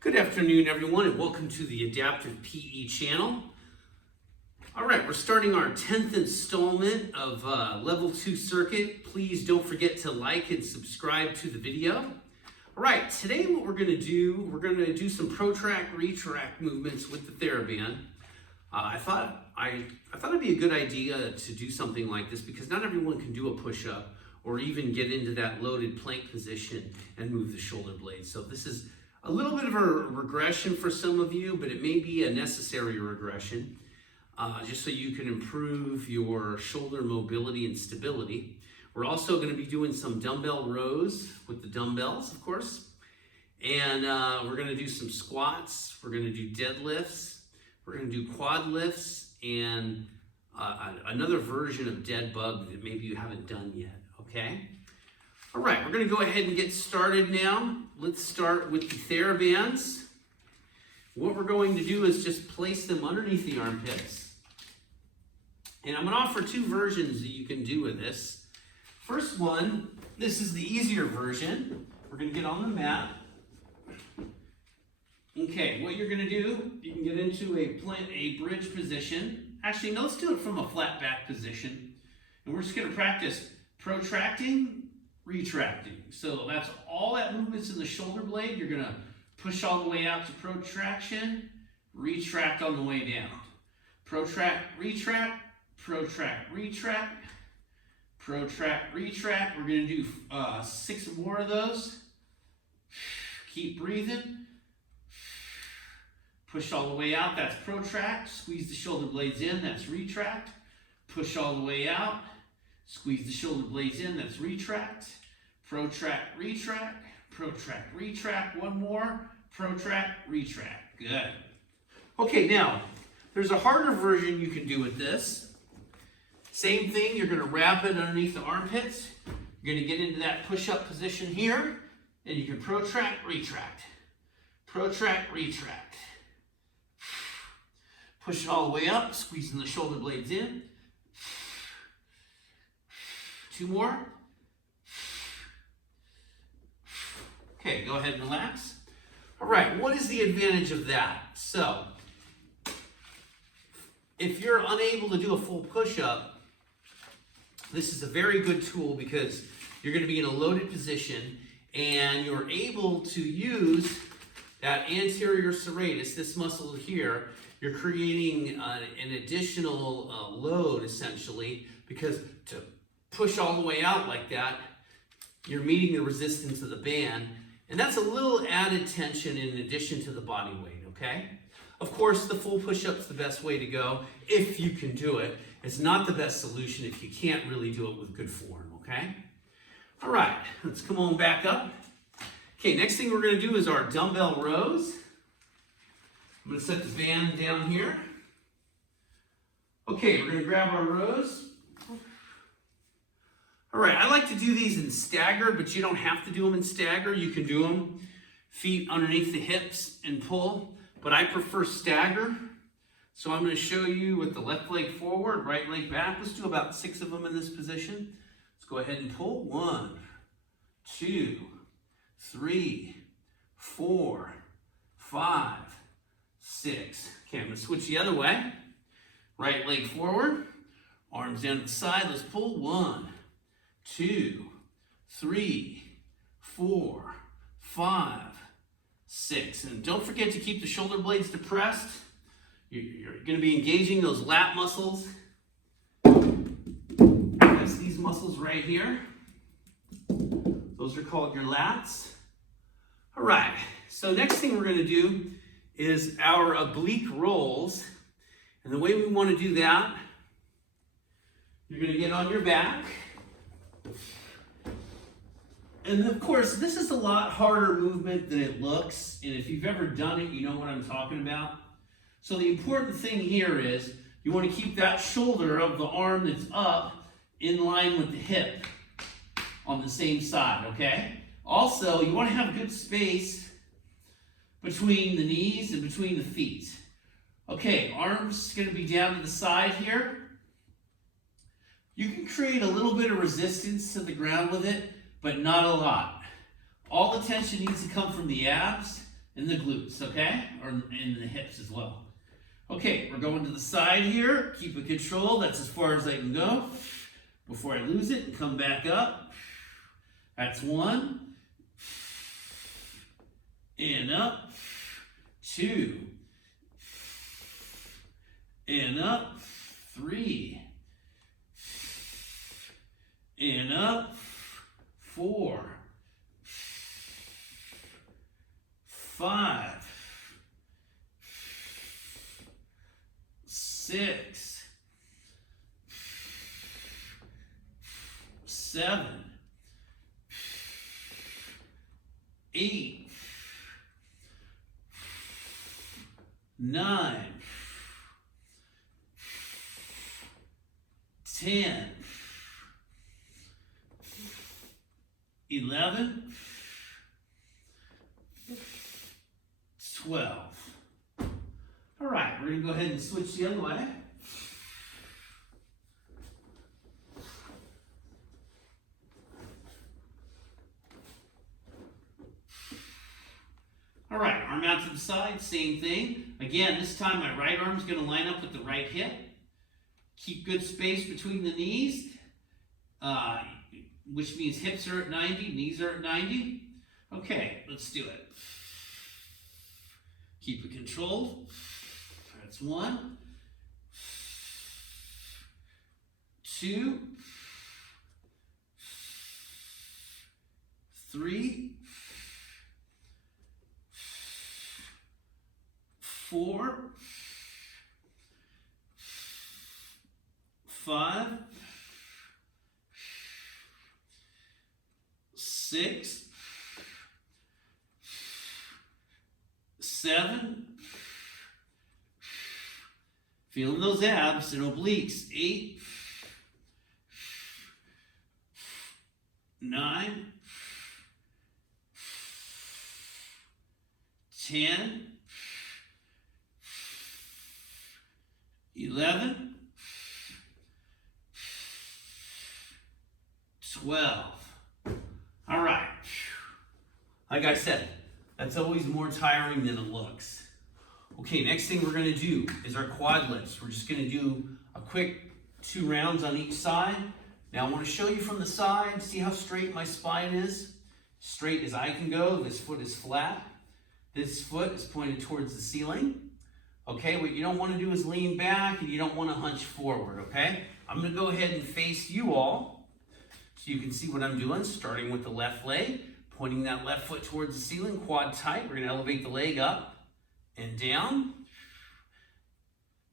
Good afternoon, everyone, and welcome to the Adaptive PE channel. All right, we're starting our 10th installment of Level 2 Circuit. Please don't forget to like and subscribe to the video. All right, today what we're going to do some protract, retract movements with the TheraBand. I thought it'd be a good idea to do something like this because not everyone can do a push-up or even get into that loaded plank position and move the shoulder blades. So this is a little bit of a regression for some of you, but it may be a necessary regression just so you can improve your shoulder mobility and stability. We're also going to be doing some dumbbell rows with the dumbbells, of course. And we're going to do some squats. We're going to do deadlifts. We're going to do quad lifts and another version of dead bug that maybe you haven't done yet, okay? All right, we're going to go ahead and get started now. Let's start with the TheraBands. What we're going to do is just place them underneath the armpits. And I'm going to offer two versions that you can do with this. First one, this is the easier version. We're going to get on the mat. Okay, what you're going to do, you can get into a bridge position. Actually, no, let's do it from a flat back position. And we're just going to practice protracting, retracting. So that's all that movement's in the shoulder blade. You're going to push all the way out to protraction, retract on the way down. Protract, retract, protract, retract, protract, retract. We're going to do 6 more of those. Keep breathing. Push all the way out, that's protract. Squeeze the shoulder blades in, that's retract. Push all the way out. Squeeze the shoulder blades in, that's retract. Protract, retract, protract, retract. One more, protract, retract. Good. Okay, now, there's a harder version you can do with this. Same thing, you're going to wrap it underneath the armpits. You're going to get into that push-up position here, and you can protract, retract. Protract, retract. Push it all the way up, squeezing the shoulder blades in. 2 more. Okay, go ahead and relax. All right, what is the advantage of that? So, if you're unable to do a full push-up, this is a very good tool because you're going to be in a loaded position and you're able to use that anterior serratus, this muscle here. You're creating an additional load, essentially, because to push all the way out like that, you're meeting the resistance of the band, and that's a little added tension in addition to the body weight, okay? Of course, the full push-up's the best way to go if you can do it. It's not the best solution if you can't really do it with good form, okay? All right, let's come on back up. Okay, next thing we're going to do is our dumbbell rows. I'm going to set the band down here. Okay, we're going to grab our rows. All right, I like to do these in stagger, but you don't have to do them in stagger. You can do them feet underneath the hips and pull, but I prefer stagger. So I'm going to show you with the left leg forward, right leg back. Let's do about 6 of them in this position. Let's go ahead and pull. 1, 2, 3, 4, 5, 6. Okay, I'm going to switch the other way. Right leg forward, arms down to the side. Let's pull. 1, 2, 3, 4, 5, 6. And don't forget to keep the shoulder blades depressed. You're going to be engaging those lat muscles. That's these muscles right here. Those are called your lats. All right, so next thing we're going to do is our oblique rolls. And the way we want to do that, you're going to get on your back. And of course, this is a lot harder movement than it looks. And if you've ever done it, you know what I'm talking about. So the important thing here is you want to keep that shoulder of the arm that's up in line with the hip on the same side, okay? Also, you want to have good space between the knees and between the feet. Okay, arms going to be down to the side here. You can create a little bit of resistance to the ground with it, but not a lot. All the tension needs to come from the abs in the glutes, okay? Or in the hips as well. Okay, we're going to the side here. Keep it controlled. That's as far as I can go before I lose it and come back up. That's 1. And up. 2. And up. 3. And up. 4. 5. 6. 7. 8. 9. 10. 11. 12. All right, we're going to go ahead and switch the other way. All right, arm out to the side, same thing. Again, this time my right arm is going to line up with the right hip. Keep good space between the knees, which means hips are at 90, knees are at 90. Okay, let's do it. Keep it controlled. That's 1. 2. 3. 4. 5. 6. 7. Feeling those abs and obliques. 8. 9. 10. 11. 12. All right. Like I said, that's always more tiring than it looks. Okay, next thing we're going to do is our quad lifts. We're just going to do a quick 2 rounds on each side. Now I want to show you from the side, see how straight my spine is? Straight as I can go. This foot is flat. This foot is pointed towards the ceiling. Okay, what you don't want to do is lean back and you don't want to hunch forward, okay? I'm going to go ahead and face you all so you can see what I'm doing, starting with the left leg, pointing that left foot towards the ceiling, quad tight. We're going to elevate the leg up and down.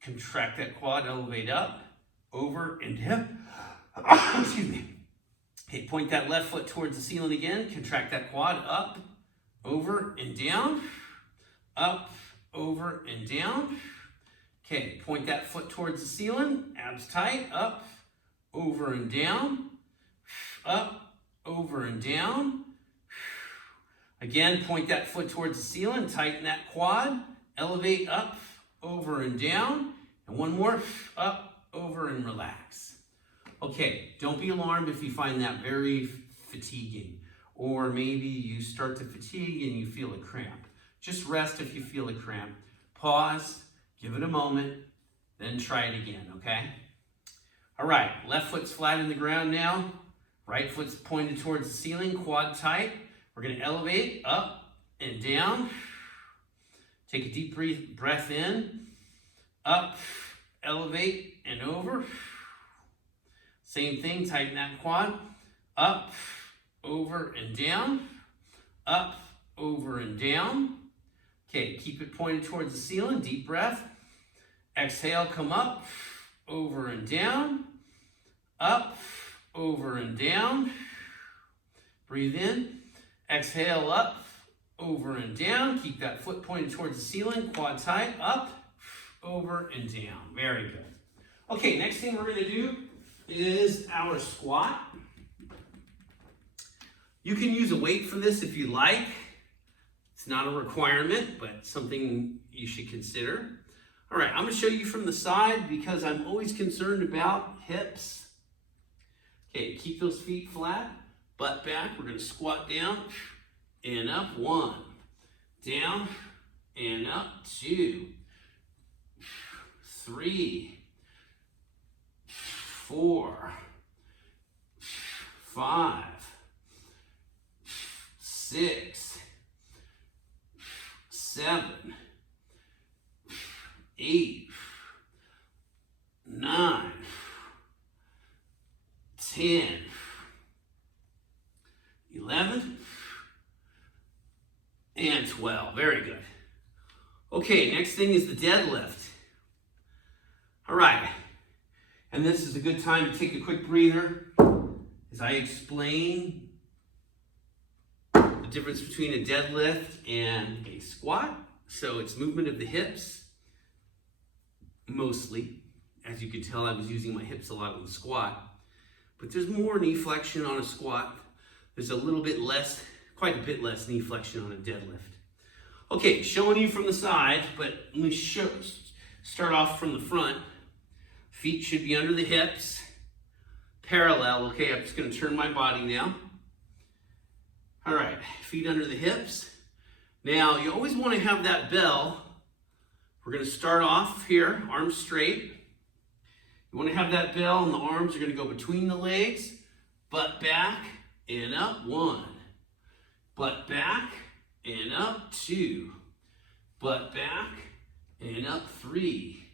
Contract that quad, elevate up, over and down. Excuse me. Okay, point that left foot towards the ceiling again. Contract that quad, up, over and down. Up, over and down. Okay, point that foot towards the ceiling. Abs tight, up, over and down. Up, over and down. Again, point that foot towards the ceiling. Tighten that quad. Elevate up, over and down. And one more, up, over and relax. Okay, don't be alarmed if you find that very fatiguing. Or maybe you start to fatigue and you feel a cramp. Just rest if you feel a cramp. Pause, give it a moment, then try it again, okay? All right, left foot's flat in the ground now. Right foot's pointed towards the ceiling, quad tight. We're gonna elevate up and down. Take a deep breath in, up, elevate and over. Same thing, tighten that quad. Up, over and down. Up, over and down. Okay, keep it pointed towards the ceiling, deep breath. Exhale, come up, over and down. Up, over and down. Breathe in. Exhale, up, over and down. Keep that foot pointed towards the ceiling, quad tight, up, over and down. Very good. Okay, next thing we're gonna do is our squat. You can use a weight for this if you like. It's not a requirement, but something you should consider. All right, I'm gonna show you from the side because I'm always concerned about hips. Okay, keep those feet flat, butt back. We're gonna squat down and up. 1, down, and up. 2, 3, 4, 5, 6, 7, 8, 9, 10, 11, and 12. Very good. Okay, next thing is the deadlift. All right, and this is a good time to take a quick breather as I explain the difference between a deadlift and a squat. So it's movement of the hips, mostly. As you can tell, I was using my hips a lot on the squat, but there's more knee flexion on a squat. There's a little bit less, quite a bit less knee flexion on a deadlift. Okay, showing you from the side, but let me start off from the front. Feet should be under the hips, parallel. Okay, I'm just going to turn my body now. All right, feet under the hips. Now, you always want to have that bell. We're going to start off here, arms straight. You want to have that bell, and the arms are going to go between the legs, butt back and up. 1, butt back and up. 2, butt back and up. 3,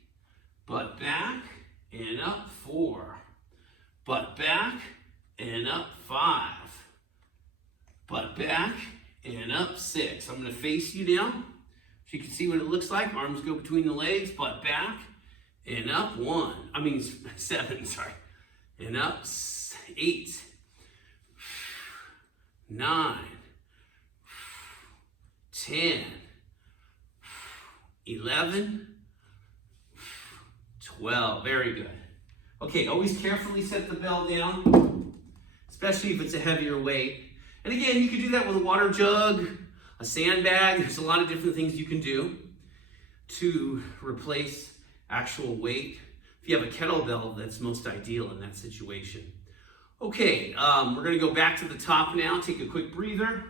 butt back and up. 4, butt back and up. 5, butt back and up. 6. I'm going to face you now so you can see what it looks like. Arms go between the legs, butt back and up. 7, sorry. And up. 8, 9, 10, 11, 12. Very good. Okay, always carefully set the bell down, especially if it's a heavier weight. And again, you can do that with a water jug, a sandbag. There's a lot of different things you can do to replace actual weight. If you have a kettlebell, that's most ideal in that situation. Okay, we're going to go back to the top now. Take a quick breather.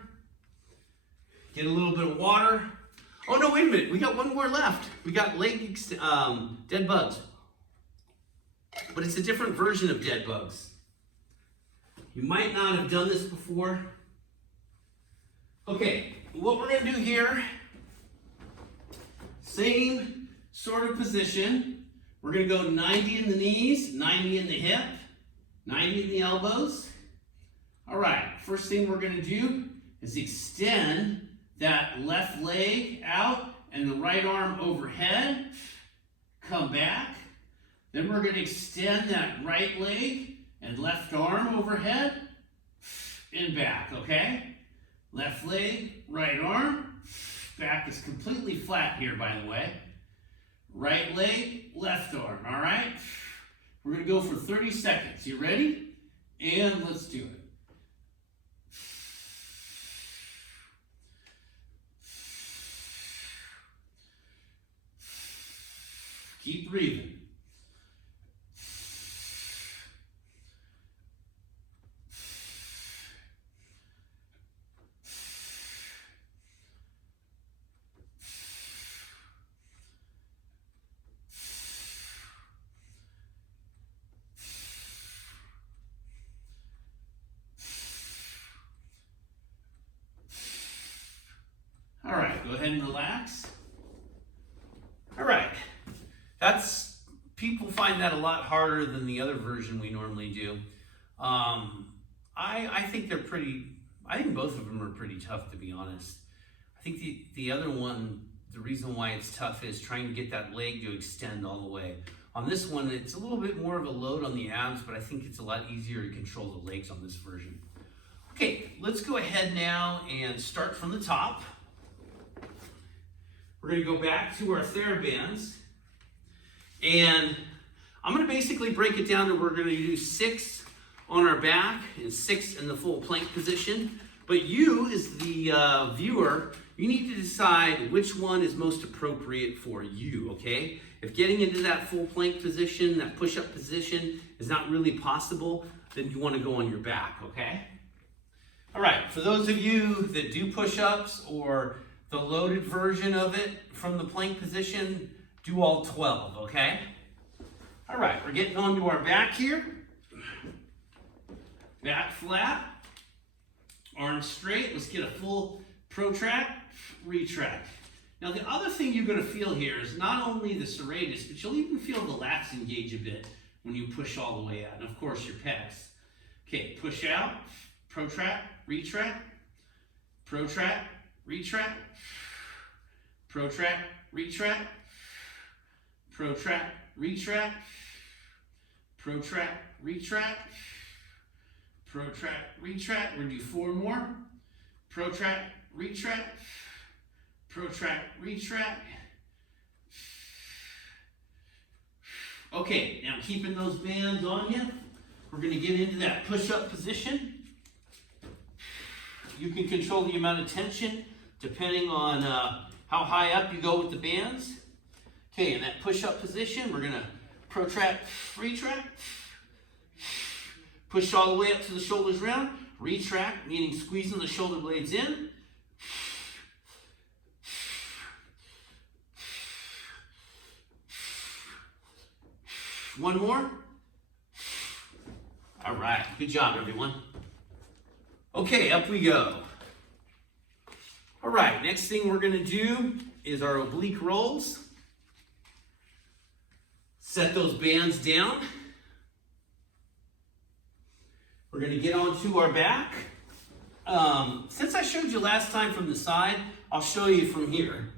Get a little bit of water. Oh no, wait a minute. We got one more left. We got dead bugs. But it's a different version of dead bugs. You might not have done this before. Okay, what we're going to do here, same sort of position. We're going to go 90 in the knees, 90 in the hip, 90 in the elbows. All right, first thing we're going to do is extend that left leg out and the right arm overhead. Come back. Then we're going to extend that right leg and left arm overhead and back, okay? Left leg, right arm. Back is completely flat here, by the way. Right leg, left arm, all right? We're going to go for 30 seconds. You ready? And let's do it. Keep breathing. All right, go ahead and relax. All right, people find that a lot harder than the other version we normally do. I think I think both of them are pretty tough, to be honest. I think the other one, the reason why it's tough is trying to get that leg to extend all the way. On this one, it's a little bit more of a load on the abs, but I think it's a lot easier to control the legs on this version. Okay, let's go ahead now and start from the top. We're going to go back to our TheraBands, and I'm going to basically break it down to we're going to do 6 on our back and 6 in the full plank position. But you, as the viewer, you need to decide which one is most appropriate for you, okay? If getting into that full plank position, that push-up position is not really possible, then you want to go on your back, okay? All right, for those of you that do push-ups or the loaded version of it from the plank position, do all 12, okay? All right, we're getting onto our back here. Back flat, arms straight. Let's get a full protract, retract. Now the other thing you're gonna feel here is not only the serratus, but you'll even feel the lats engage a bit when you push all the way out. And of course your pecs. Okay, push out, protract, retract, protract, retract, protract, retract, protract, retract, protract, retract, protract, retract. We're gonna do 4 more. Protract, retract, protract, retract. Okay, now keeping those bands on you, we're gonna get into that push-up position. You can control the amount of tension depending on how high up you go with the bands. Okay, in that push-up position, we're gonna protract, retract, push all the way up to the shoulders round, retract, meaning squeezing the shoulder blades in. One more. All right, good job, everyone. Okay, up we go. All right, next thing we're gonna do is our oblique rolls. Set those bands down. We're gonna get onto our back. Since I showed you last time from the side, I'll show you from here.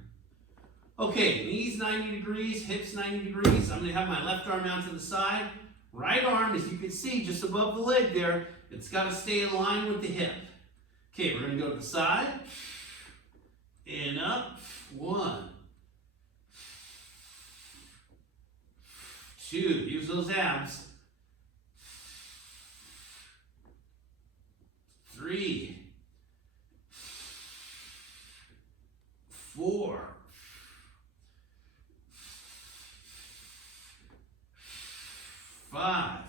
Okay, knees 90 degrees, hips 90 degrees. I'm gonna have my left arm out to the side. Right arm, as you can see, just above the leg there, it's gotta stay in line with the hip. Okay, we're gonna go to the side, and up, 1, 2, use those abs, 3, 4, 5,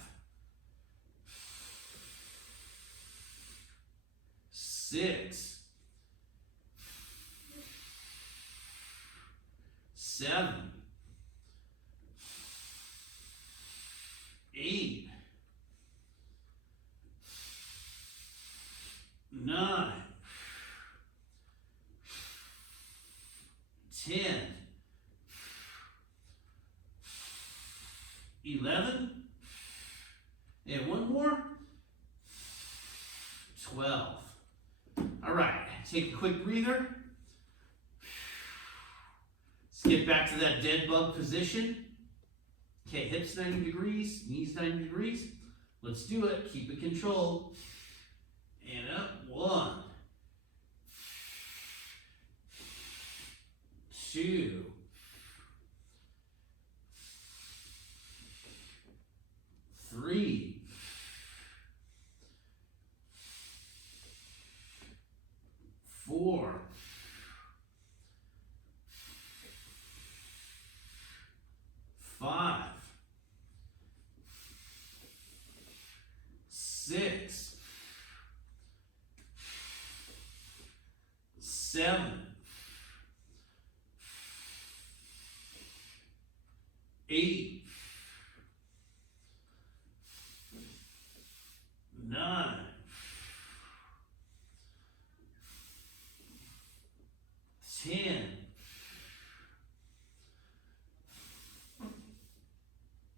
6, 7, 8, 9, 10, 11, and one more, 12. All right, take a quick breather. Let's get back to that dead bug position. Okay, hips 90 degrees, knees 90 degrees. Let's do it, keep it controlled. And up, 1, 2, 3, 4, 5, 6, 7, 8, 9, 10,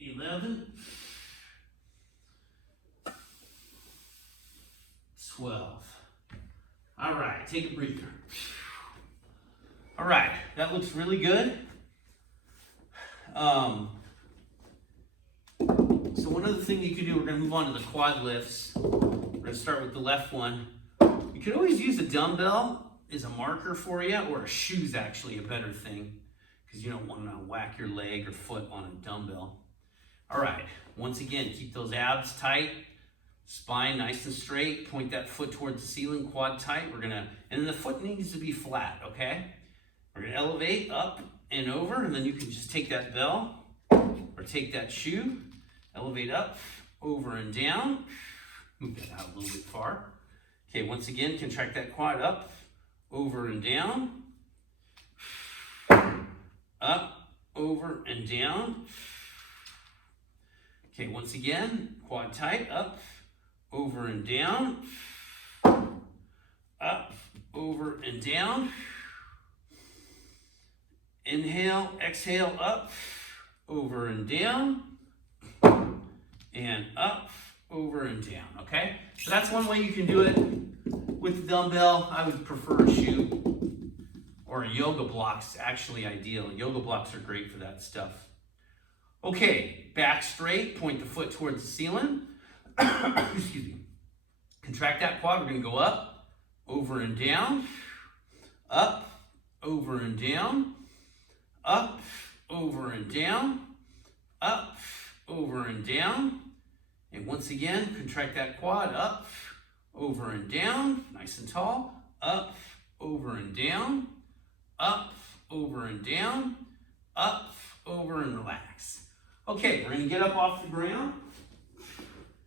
11, 12. All right, take a breather. All right, that looks really good. So one other thing you can do, we're going to move on to the quad lifts. We're going to start with the left one. You can always use a dumbbell as a marker for you, or a shoe's actually a better thing because you don't want to whack your leg or foot on a dumbbell. All right, once again, keep those abs tight, spine nice and straight, point that foot towards the ceiling, quad tight. And then the foot needs to be flat, okay? We're gonna elevate up and over, and then you can just take that bell or take that shoe, elevate up, over and down. Move that out a little bit far. Okay, once again, contract that quad up, over and down, up, over, and down. Okay, once again, quad tight, up, over, and down. Up, over, and down. Inhale, exhale, up, over, and down. And up, over, and down, okay? So that's one way you can do it with the dumbbell. I would prefer a shoe or a yoga block's actually ideal. Yoga blocks are great for that stuff. Okay, back straight, point the foot towards the ceiling. Excuse me. Contract that quad. We're going to go up, over, and down. Up, over, and down. Up, over, and down. Up, over, and down. And once again, contract that quad, up, over, and down, nice and tall. Up, over, and down. Up, over, and down. Up, over, and relax. Okay, we're going to get up off the ground.